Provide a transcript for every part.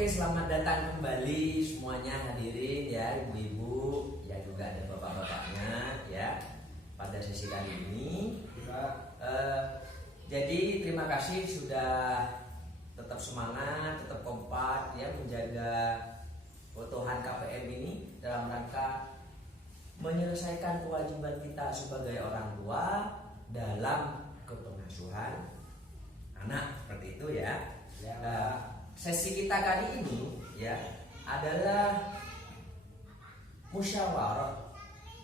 Oke, selamat datang kembali semuanya hadirin ya, ibu-ibu, ya juga ada bapak-bapaknya ya pada sesi kali ini. Jadi terima kasih sudah tetap semangat, tetap kompak ya menjaga keutuhan KPM ini dalam rangka menyelesaikan kewajiban kita sebagai orang tua dalam kepengasuhan anak, seperti itu ya. Sesi kita kali ini ya adalah musyawarah,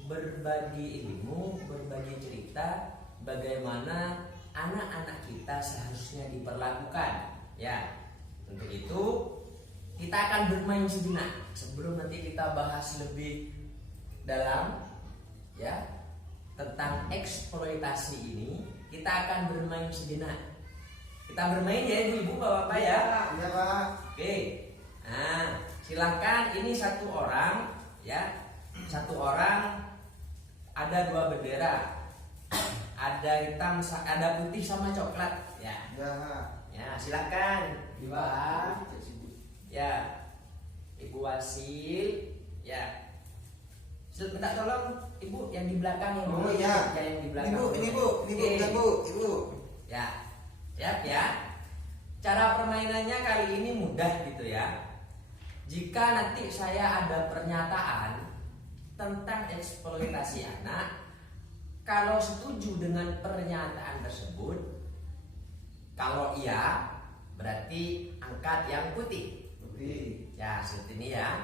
berbagi ilmu, berbagi cerita bagaimana anak-anak kita seharusnya diperlakukan ya. Untuk itu kita akan bermain sejenak sebelum nanti kita bahas lebih dalam ya tentang eksploitasi ini. Kita akan bermain sejenak. Kita bermain ya ibu-ibu, bapak-bapak ya. Iya Pak. Oke. Nah, silakan, ini satu orang ya. Satu orang ada dua bendera. Ada hitam, ada putih sama coklat ya. Ya. Ya, silakan. Iya. Ya. Ibu Wasil ya. Minta tolong ibu yang di belakang yang Oh dulu, iya. ya, yang di belakang. Ini bu, ibu. Ya. Siap ya. Cara permainannya kali ini mudah gitu ya. Jika nanti saya ada pernyataan tentang eksploitasi anak, kalau setuju dengan pernyataan tersebut, kalau iya berarti angkat yang putih. Ya, seperti ini ya.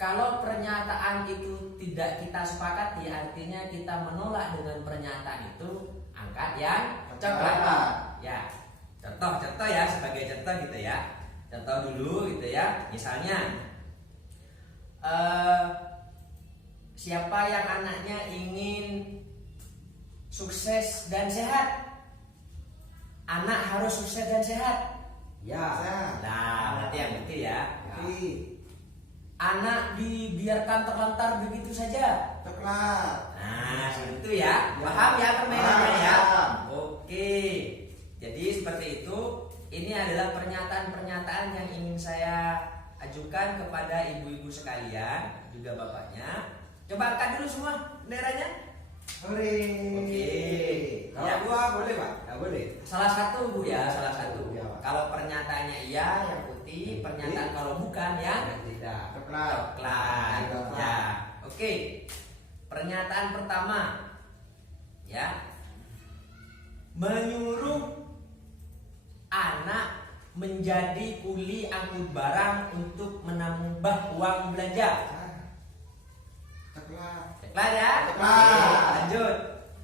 Kalau pernyataan itu tidak kita sepakati, artinya kita menolak dengan pernyataan itu, angkat yang coklat. Ya, contoh ya, sebagai contoh gitu ya. Contoh dulu gitu ya. Misalnya siapa yang anaknya ingin sukses dan sehat? Anak harus sukses dan sehat. Ya. Nah, berarti yang betul ya. Anak dibiarkan terlantar begitu saja. Coklat. Nah, seperti itu ya. Paham ya permainannya ya? Paham. Oke. Jadi seperti itu. Ini adalah pernyataan-pernyataan yang ingin saya ajukan kepada ibu-ibu sekalian, juga bapaknya. Coba angkat dulu semua benderanya. Oke. Kalau dua boleh Pak? Nggak boleh. Salah satu Bu ya, salah satu. Ya, Pak. Kalau pernyataannya iya yang putih, pernyataan kalau bukan yang Tidak. Coklat. coklat. Ya. Oke. Pernyataan pertama ya. Menyuruh anak menjadi kuli angkut barang untuk menambah uang belanja. Coklat. Coklat ya? Coklat. Oke, lanjut.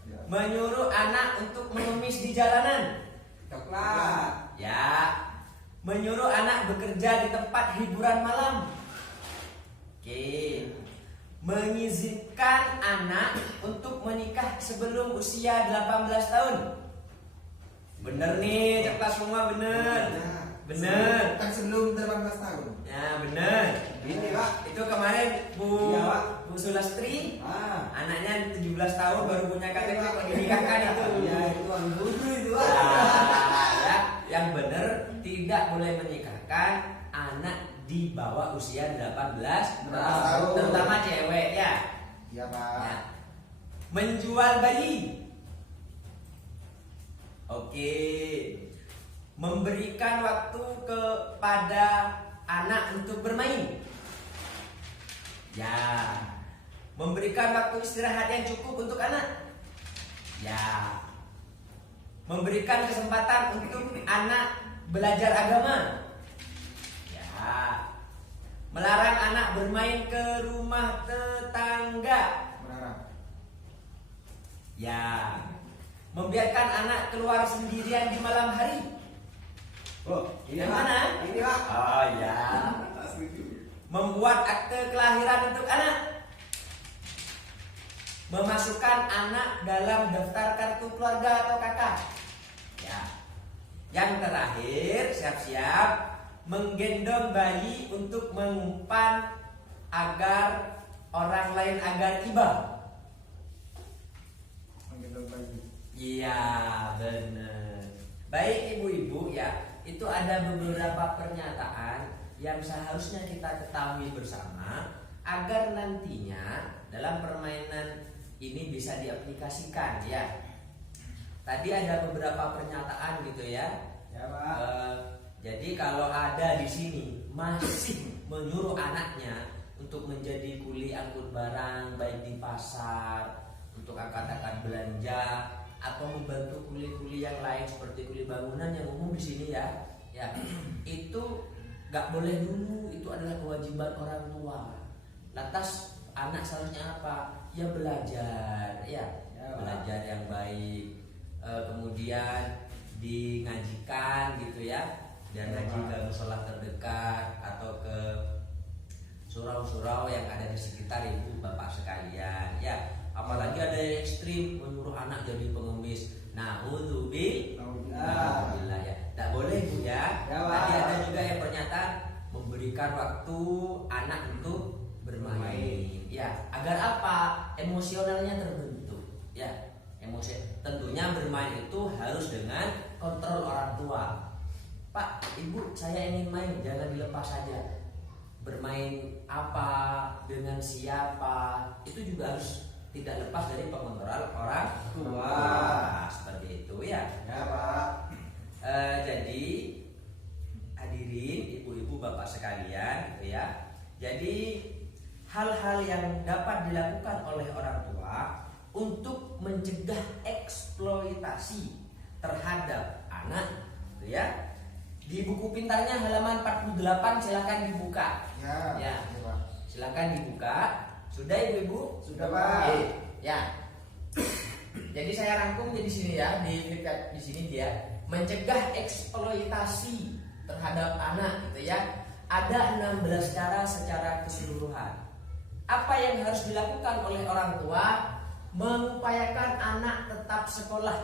Ya. Menyuruh anak untuk mengemis di jalanan. Coklat. Ya. Menyuruh anak bekerja di tempat hiburan malam. Oke. Mengizinkan anak untuk menikah sebelum usia 18 tahun. Bener nih, coklat semua bener. Bener. Kan sebelum 18 tahun. Ya bener. Ini Pak. Itu kemarin Bu Iya, Pak. Bu Sulastri, anaknya 17 tahun baru punya KTP kok dinikahkan itu. Ya, itu orang bodoh itu Pak. Ya, yang benar tidak boleh menikahkan anak di bawah usia 18 tahun, terutama cewek ya. Iya Pak. Ya. Menjual bayi. Oke. Memberikan waktu kepada anak untuk bermain. Ya. Memberikan waktu istirahat yang cukup untuk anak. Ya. Memberikan kesempatan untuk anak belajar agama. Ya. Melarang anak bermain ke rumah tetangga. Melarang. Ya. Membiarkan anak keluar sendirian di malam hari. Oh, ini Yang Pak. mana? Ini Pak. Oh ya. Membuat akte kelahiran untuk anak. Memasukkan anak dalam daftar kartu keluarga atau kakak. Ya. Yang terakhir, siap-siap menggendong bayi untuk mengumpan agar orang lain agar tiba. Menggendong bayi. Iya, benar. Baik ibu-ibu ya, itu ada beberapa pernyataan yang seharusnya kita ketahui bersama agar nantinya dalam permainan ini bisa diaplikasikan ya. Tadi ada beberapa pernyataan gitu ya. Ya, Pak. Jadi kalau ada di sini masih menyuruh anaknya untuk menjadi kuli angkut barang baik di pasar, untuk angkat-angkat belanja atau membantu kuli-kuli yang lain seperti kuli bangunan yang umum di sini ya. Ya, itu nggak boleh dulu, itu adalah kewajiban orang tua. Lantas anak seharusnya apa? Ya belajar, ya, belajar yang baik. Kemudian ngajikan gitu ya, dan ngaji ke musola terdekat atau ke surau-surau yang ada di sekitar ibu bapak sekalian ya. Apalagi ada yang ekstrim menyuruh anak jadi pengemis. Alhamdulillah ya, tidak boleh bu ya. Tadi ada juga yang pernyataan memberikan waktu anak untuk bermain ya, agar apa? Emosionalnya terbentuk ya. Emosi tentunya bermain itu harus dengan kontrol orang tua. Pak, ibu, saya ingin main, jangan dilepas saja. Bermain apa, dengan siapa, itu juga harus tidak lepas dari pengontrol orang tua. Seperti itu ya. Ya, Pak. Jadi hadirin ibu-ibu bapak sekalian gitu ya. Jadi hal-hal yang dapat dilakukan oleh orang tua untuk mencegah eksploitasi terhadap anak gitu ya. Di buku pintarnya halaman 48 silakan dibuka. Ya. Pak. Silakan dibuka. Sudah ibu-ibu? Sudah, Pak. Ya. Jadi saya rangkum di sini ya, di sini dia mencegah eksploitasi terhadap anak gitu ya. Ada 16 cara secara keseluruhan. Apa yang harus dilakukan oleh orang tua? Mengupayakan anak tetap sekolah,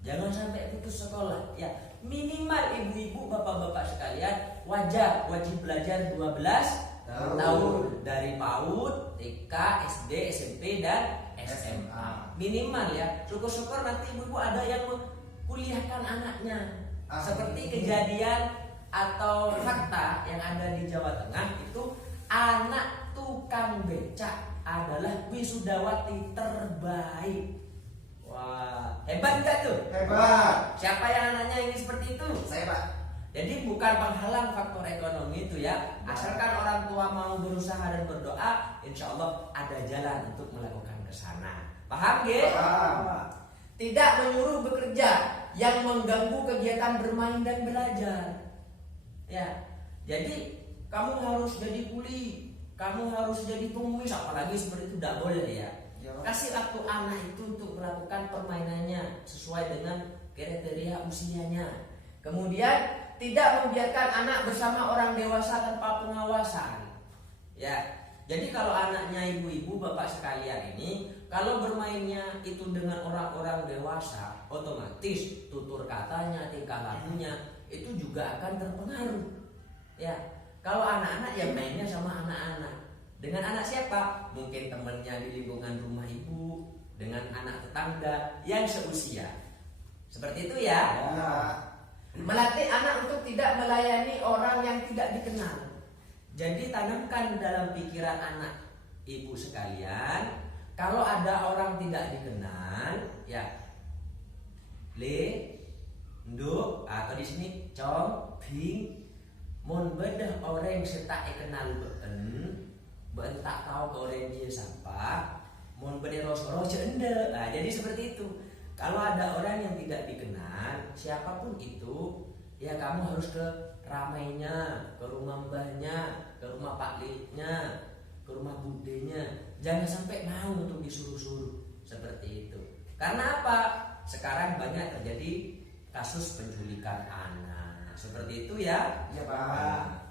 jangan sampai putus sekolah ya. Minimal ibu-ibu bapak-bapak sekalian wajib belajar 12 tahun dari PAUD, TK, SD, SMP dan SMA minimal ya. Syukur-syukur nanti ibu-ibu ada yang kuliahkan anaknya. Seperti kejadian atau fakta yang ada di Jawa Tengah itu, anak tukang becak adalah wisudawati terbaik. Wah, hebat gak tuh? Hebat. Siapa yang anaknya ingin seperti itu? Saya, Pak. Jadi bukan penghalang faktor ekonomi itu ya. Asalkan orang tua mau berusaha dan berdoa, insya Allah ada jalan untuk melakukan ke sana. Paham gak? Paham. Tidak menyuruh bekerja yang mengganggu kegiatan bermain dan belajar. Ya, jadi kamu harus jadi kuli, kamu harus jadi pengemis, apalagi seperti itu tidak boleh ya. Kasih waktu anak itu untuk melakukan permainannya sesuai dengan kriteria usianya. Kemudian tidak membiarkan anak bersama orang dewasa tanpa pengawasan. Ya, jadi kalau anaknya ibu-ibu bapak sekalian ini, kalau bermainnya itu dengan orang-orang dewasa, otomatis tutur katanya, tingkah lakunya itu juga akan terpengaruh. Ya, kalau anak-anak ya mainnya sama anak-anak. Dengan anak siapa? Mungkin temannya di lingkungan rumah ibu, dengan anak tetangga yang seusia. Seperti itu ya. Melatih anak untuk tidak melayani orang yang tidak dikenal. Jadi tanamkan dalam pikiran anak ibu sekalian, kalau ada orang tidak dikenal, ya nduk atau di sini com, bing, mon bedah orang setak kenal ben tak tahu ke orang dia siapa, mon bedah ros ende. Nah, jadi seperti itu. Kalau ada orang yang tidak dikenal, siapapun itu, ya kamu harus ke ramainya, ke rumah mbahnya, ke rumah pak liknya, ke rumah budenya. Jangan sampai mau untuk disuruh-suruh seperti itu. Karena apa? Sekarang banyak terjadi kasus penculikan anak. Seperti itu ya. Ya, Pak.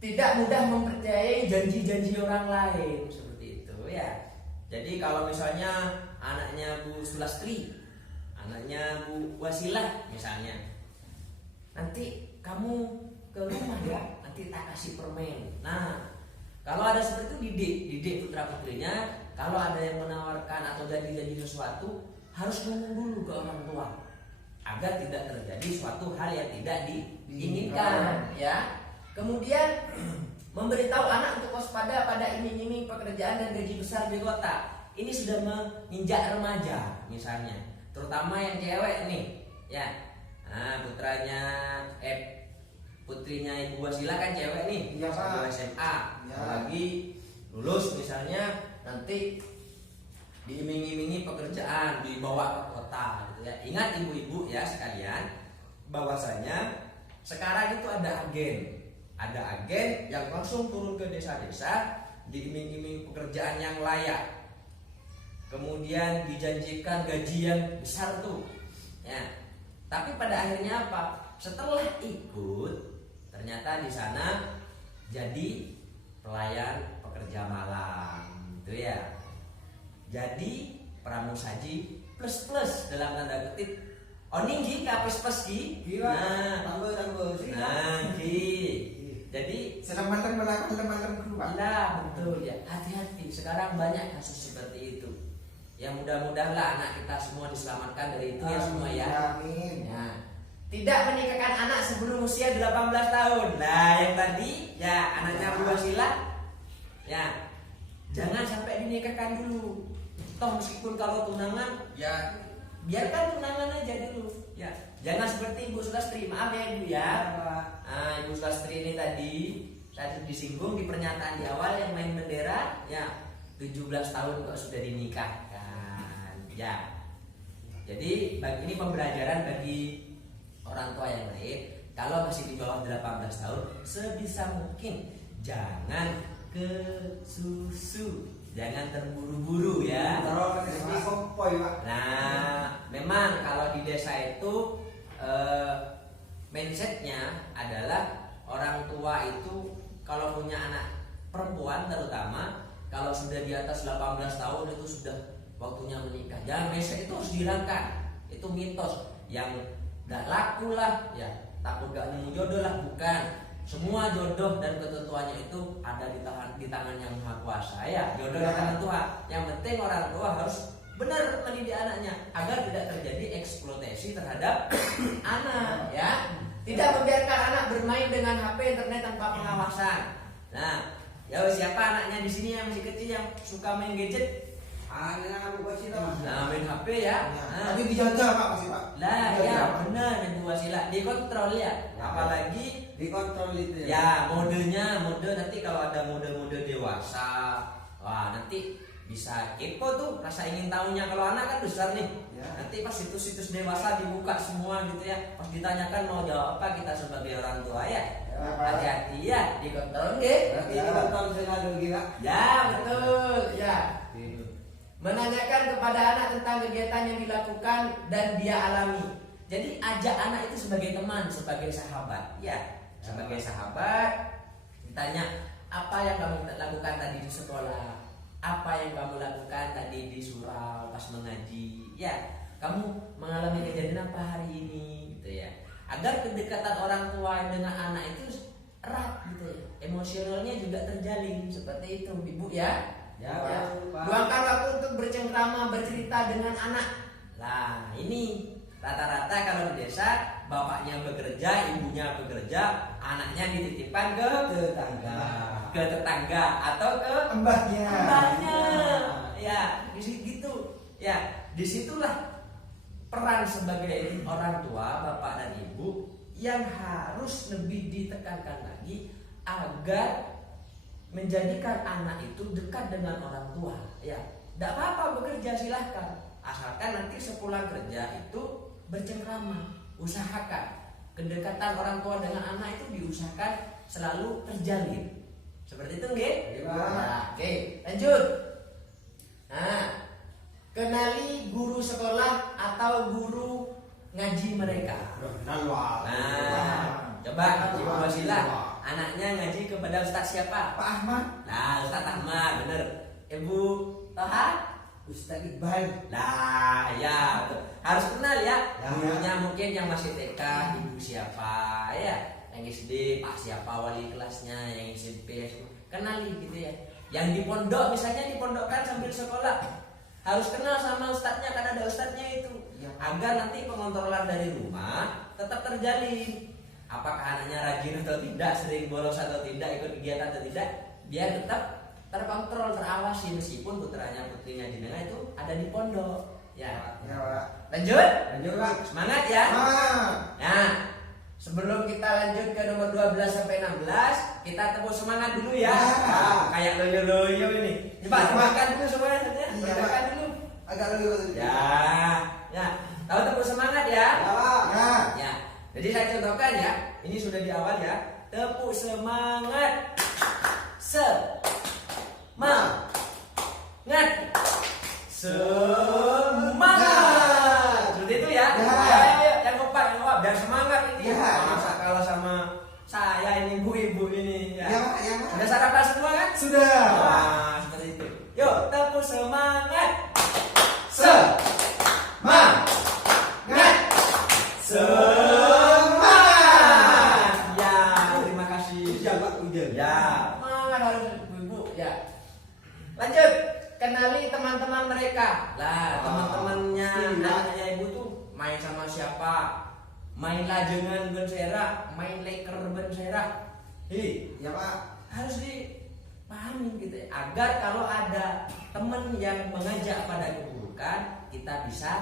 Tidak mudah mempercayai janji-janji orang lain seperti itu ya. Jadi kalau misalnya anaknya Bu Sulastri, anaknya Bu Wasilah misalnya, nanti kamu ke rumah ya, nanti tak kasih permen. Nah, kalau ada seperti itu didik putra putrinya. Kalau ada yang menawarkan atau janji-janji sesuatu, harus ngomong dulu ke orang tua agar tidak terjadi suatu hal yang tidak diinginkan, ya. Kemudian memberitahu anak untuk waspada pada iming-iming pekerjaan dan gaji besar di kota. Ini sudah menginjak remaja misalnya, terutama yang cewek nih, ya. Nah, putrinya Ibu Wasila kan cewek nih, Iya, Pak. SMA, Iya. lagi lulus misalnya, nanti diiming-imingi pekerjaan, dibawa ke kota gitu ya. Ingat ibu-ibu ya sekalian, bahwasanya sekarang itu ada agen yang langsung turun ke desa-desa, diiming-iming pekerjaan yang layak, kemudian dijanjikan gaji yang besar tuh ya. Tapi pada akhirnya apa? Setelah ikut, ternyata di sana jadi pelayan pekerja malam gitu ya. Jadi pramusaji plus dalam tanda kutip. Oning ki plus ki. Nah, ki. Jadi Selamatan keluar. lah betul ya, hati-hati. Sekarang banyak kasus seperti itu. Ya mudah-mudahanlah anak kita semua diselamatkan dari itu ya semua ya. Amin. Ya. Tidak menikahkan anak sebelum usia 18 tahun. Nah, yang tadi ya anaknya Bu Wasila ya. Jangan sampai dinikahkan dulu. Toh meskipun kalau tunangan ya biarkan tunangan aja dulu ya. Jangan seperti Ibu Sulastri, maaf ya Ibu ya. Nah, Ibu Sulastri ini tadi saya disinggung di pernyataan di awal yang main bendera ya 17 tahun kok sudah dinikahkan ya. Jadi ini pembelajaran bagi orang tua yang lain. Kalau masih di bawah 18 tahun, sebisa mungkin jangan ke susu, jangan terburu-buru ya. Nah, memang kalau di desa itu mindsetnya adalah orang tua itu kalau punya anak perempuan terutama, kalau sudah di atas 18 tahun itu sudah waktunya menikah. Jangan mindset itu harus dihilangkan. Itu mitos yang gak laku lah ya, takut gak nemu jodoh lah, bukan. Semua jodoh dan ketentuannya itu ada di tangan yang Maha Kuasa ya. Jodoh di tangan Tuhan. Yang penting orang tua harus benar mendidik anaknya agar tidak terjadi eksploitasi terhadap anak ya. Tidak membiarkan anak bermain dengan HP internet tanpa pengawasan. Nah, ya siapa anaknya di sini yang masih kecil yang suka main gadget? Nah, main HP ya. Nah, Tapi dijaga Pak masih Pak. lah Dijaga, ya Pak. benar Ibu Wasila, dikontrol ya. Apalagi Dikontrol itu ya mode nanti kalau ada mode dewasa, wah nanti bisa kepo tuh, rasa ingin tahunya. Kalau anak kan besar nih Ya. nanti pas situs-situs dewasa dibuka semua gitu ya, pas ditanyakan mau jawab apa kita sebagai orang tua ya. Hati-hati ya, dikontrol nggih. Dikontrol sekali Pak. Ya betul ya. Menanyakan kepada anak tentang kegiatan yang dilakukan dan dia alami. Jadi ajak anak itu sebagai teman, sebagai sahabat ya. Sebagai sahabat ditanya, apa yang kamu lakukan tadi di sekolah, apa yang kamu lakukan tadi di surau pas mengaji ya, kamu mengalami kejadian apa hari ini gitu ya, agar kedekatan orang tua dengan anak itu erat gitu ya, emosionalnya juga terjalin seperti itu Ibu ya. Ya, Pak. Luangkan waktu untuk bercengkrama, bercerita dengan anak. Nah ini rata-rata kalau di desa bapaknya bekerja, ibunya bekerja, anaknya dititipkan ke tetangga atau ke Mbahnya. Ya gitu ya. Disitulah peran sebagai orang tua, bapak dan ibu yang harus lebih ditekankan lagi agar menjadikan anak itu dekat dengan orang tua ya. Tidak apa-apa bekerja, silahkan, asalkan nanti sepulang kerja itu bercengkrama. Usahakan kedekatan orang tua dengan anak itu diusahakan selalu terjalin seperti itu nggih. Nah, oke, lanjut. Nah, kenali guru sekolah atau guru ngaji mereka. Nah, coba Ibu Wasila, anaknya ngaji kepada Ustaz siapa? Pak Ahmad. Nah, Ustaz Ahmad, bener. Ibu Toha? Ustaz Iqbal. Nah, ya betul. Harus kenal ya. Ya. Gurunya mungkin yang masih TK, ibu siapa ya. Yang SD, Pak siapa wali kelasnya, yang SMP, kenali gitu ya. Yang di pondok misalnya dipondokkan sambil sekolah, harus kenal sama ustadznya, karena ada ustadznya itu. Iya. agar nanti pengontrolan dari rumah tetap terjalin. Apakah anaknya rajin atau tidak, sering bolos atau tidak, ikut kegiatan atau tidak, biar tetap terkontrol, terawasi meskipun putranya putrinya jenengan itu ada di pondok. Ya, Ya, Pak. lanjut. Lanjut, Pak. Semangat ya. Ah. Nah, sebelum kita lanjut ke nomor 12 sampai 16, kita tepuk semangat dulu ya. Ya. Kayak loyo-loyo ini. Coba Iya, tepukkan dulu semangat ya. Iya, Tepukkan dulu. Agak lebih. Ya. Ya. Tahu tepuk semangat ya. Ya, Pak. Ya. Ya. Jadi saya contohkan ya. Ini sudah di awal ya. Tepuk semangat. Semangat. Semangat. Seperti itu ya. Ya. Ayo, yang kompak, biar semangat ini. Ya. Masa kalah sama saya ini ibu-ibu ini ya. Ya, Pak. Ya, Pak. Sudah sarapan semua kan? Sudah. Nah, seperti itu. Yuk, tepuk semangat. Semangat. Semangat. Ya, terima kasih. Hujan, Pak. Hujan. Ya, semangat harus ibu-ibu ya. Lanjut, kenali teman-teman mereka. Lah, teman-temannya Iya. anaknya ibu tuh main sama siapa? Main lajengan ben serak, main leker ben serak. Hi, Ya, Pak. harus dipahami gitu ya. Agar kalau ada teman yang mengajak pada keburukan, kita bisa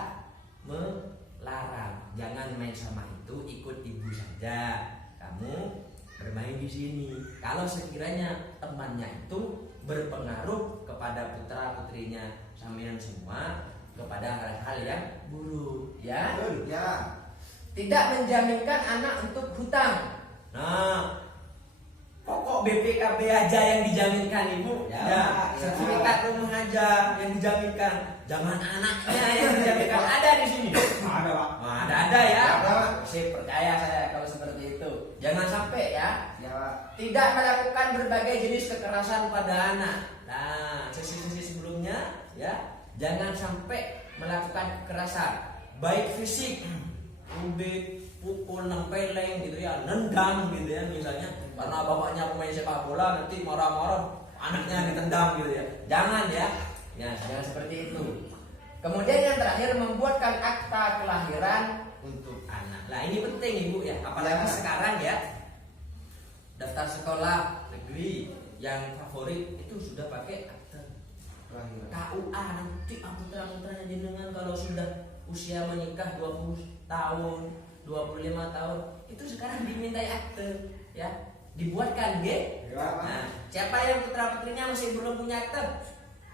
melarang. Jangan main sama itu, ikut ibu saja. Kamu bermain di sini. Kalau sekiranya temannya itu berpengaruh kepada putra putrinya sampean semua kepada hal-hal yang buruk, ya. Ya. Tidak menjaminkan anak untuk hutang. Nah, pokok BPKB aja yang dijaminkan ibu. Ya, sertifikat rumah aja yang dijaminkan. Jangan anaknya yang dijaminkan. Ada di sini. Ada, Pak. Nah, ada ya. Ada, Pak. Saya percaya saya kalau seperti itu. Jangan sampai ya. Ya, Pak. Tidak melakukan berbagai jenis kekerasan pada anak. Nah, sesi-sesi sebelumnya ya, jangan sampai melakukan kekerasan, baik fisik, ubik, pukul, nempeleng gitu ya, nendang gitu ya misalnya, karena bapaknya pemain sepak bola nanti marah-marah, anaknya ditendang gitu ya. Jangan ya, jangan seperti itu. Kemudian yang terakhir, membuatkan akta kelahiran untuk anak. Nah ini penting ibu ya, apalagi Ya. sekarang ya. Daftar sekolah negeri yang favorit itu sudah pakai akte KUA. Nanti putra-putranya jenengan kalau sudah usia menikah 20 tahun, 25 tahun, itu sekarang dimintai akte ya, dibuatkan G. Ya, Pak. Nah, siapa yang putra-putrinya masih belum punya akte?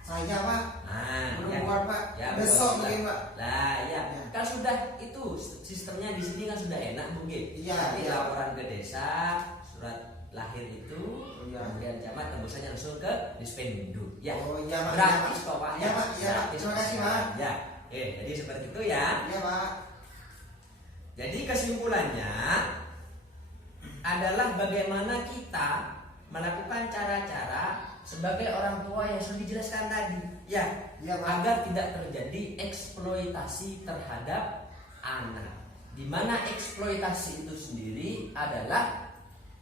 Saya, Pak. Nah, Belum ya. buat, Pak. Ya, Besok betul. mungkin, Pak. Lah, ya. Ya. Kan sudah itu sistemnya di sini kan sudah enak mungkin. Iya, Nanti iya. laporan ke desa, surat lahir itu, Iya. kemudian camat tembusannya langsung ke Dispenduk. Ya. Oh, iya, Pak. Gratis kok, Pak. Iya, Pak. Iya, Pak. Gratis. Terima kasih, Pak. Ya. Jadi seperti itu ya. Iya, Pak. Jadi kesimpulannya adalah bagaimana kita melakukan cara-cara sebagai orang tua yang sudah dijelaskan tadi, ya, Iya, Pak. agar tidak terjadi eksploitasi terhadap anak. Di mana eksploitasi itu sendiri adalah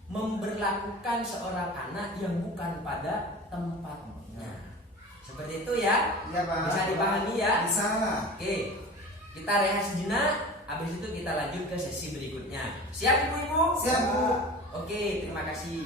memberlakukan seorang anak yang bukan pada tempatnya. Seperti itu ya. Iya, Pak. Bisa dipahami ya? Bisa. Oke, kita rehat sejenak. Habis itu kita lanjut ke sesi berikutnya. Siap ibu-ibu? Siap, Bu. Oke, terima kasih.